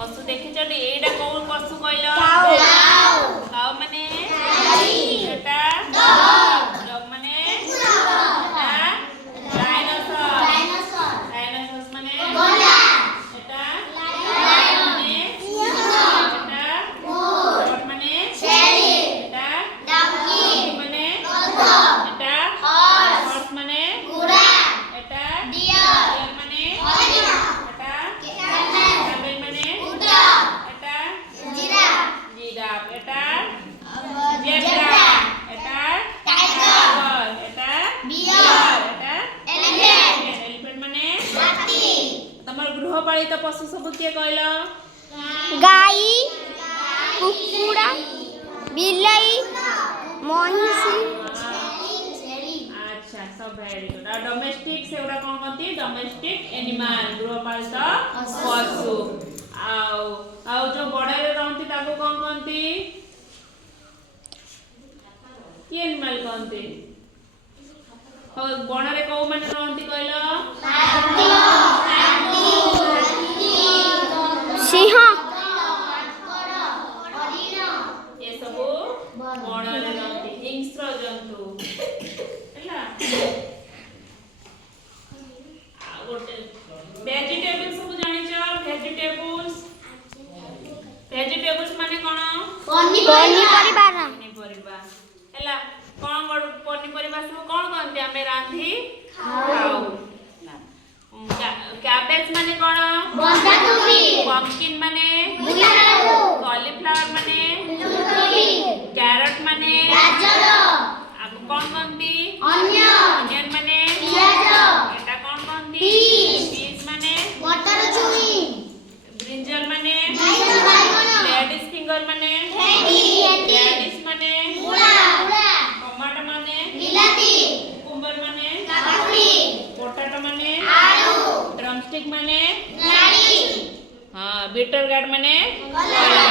पशु देखिछटी एटा कोन पशु कहलो काऊ माने एटा डग माने एटा डायनासोर माने एटा लायन माने एटा गोट माने छेली एटा डंकी माने एटा हॉर्स माने घोड़ा एटा डियर माने हरिण एटा कैमल माने ऊंट एटा जिराफ एटा ज़ेब्रा एटा टाइगर एटा बियर एटा एलिफेंट माने हाथी तमर गृहपालित पशु सब के कहलो गाई कुकुड़ा बिलाई महिषी अच्छा सब वेरी गुड और डोमेस्टिक से उड़ा कोन कहती डोमेस्टिक एनिमल गृहपालित पशु आउ जो बड़े रे रहंती ताको कोन कहती की एनिमल कहती और बण रे को माने रहंती कहलो सिंह ये सब बण रे रहंती हिंस्र जंतु हैला वेजिटेबल्स सब जानि छ वेजिटेबल्स माने कोन पनीपरिबा पनीपरिबा हैला कोन पनीपरिबा सब कोन कहंती हमें रांधी खाऊ कैबेज माने कोन बंधाकोबी पंपकिन माने बुलारू कॉलीफ्लावर माने कैरट माने गाजर अब कोन कहंती ऑनियन माने प्याज एटा कोन कहंती पीस माने मटर छुई ब्रिंजल माने बाइगन लेडीज फिंगर माने भेंडी लेडीज माने मुला टमाटो माने बिलाती कुकुम्बर माने काकुड़ी पोटैटो माने आलू ड्रमस्टिक माने नाड़ी हां बीटर गार्ड माने कलरा